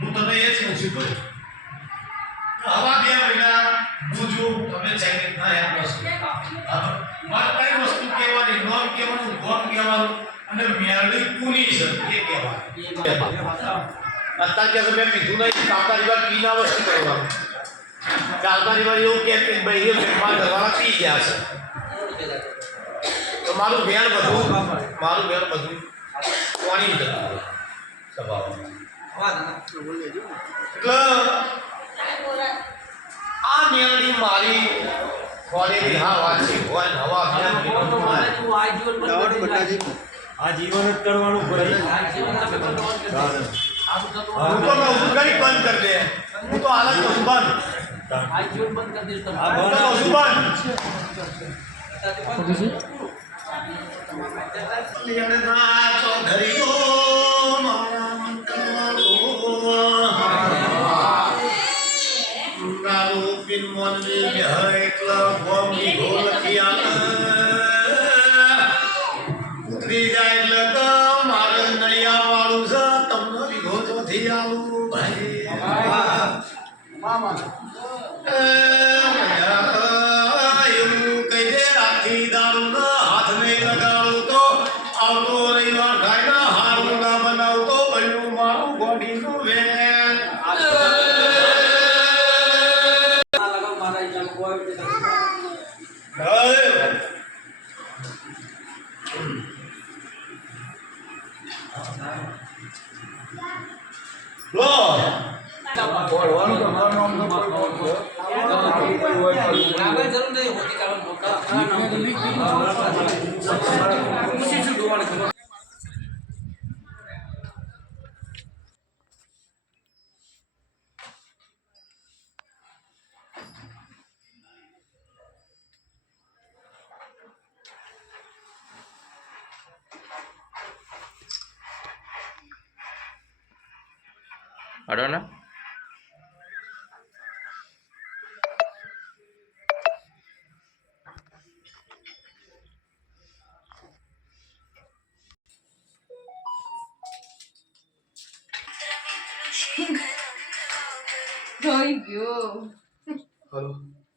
હું તમે એ જ કહું છું ભાઈ આવા 2 મહિના હું જો તમે ચેક ના યાદ કરશો મારે કઈ વસ્તુ કહેવાની નોમ કહેવાનું ગોમ કહેવાનું અને મેરડી કુની છે એ કહેવાનું અત્યારે કે મેં કીધું નહીં કાકાની વાત પીના વસ્તુ કરવાનું કાકાની વાત એવું કે ભાઈ એ મારા ઘરવાળા પી ગયા છે તો મારું વેણ બધું પાણી જતું સ્વભાવ એટલે આ મેળડી મારી કોલેજની હા વાત છે હોય નવા આ જીવન જ કરવાનું પડે હું તો કઈ બંધ કરી દે હું તો હાલત તો બંધ આ જીવન બંધ કરી દઈશ તમે હું તો બંધ લેણ ના ચોધરીઓ મારા મન કરવાળો ગાલો પિન મોનવી જય એકલા ગોમની ઢોલકી આલે ઉતરી જાય એટલે મારે નૈયા વાળું છે તમને વિઘો ચોથી આલું ભાઈ મામા એવું કહી દે આખી દારૂ ના હાથ નહીં લગાડું તો આવતો રવિવાર ખાય ના હારું ના બનાવતો બન્યું મારું ગોડીનું વેણ I don't know. Joy you. Hello.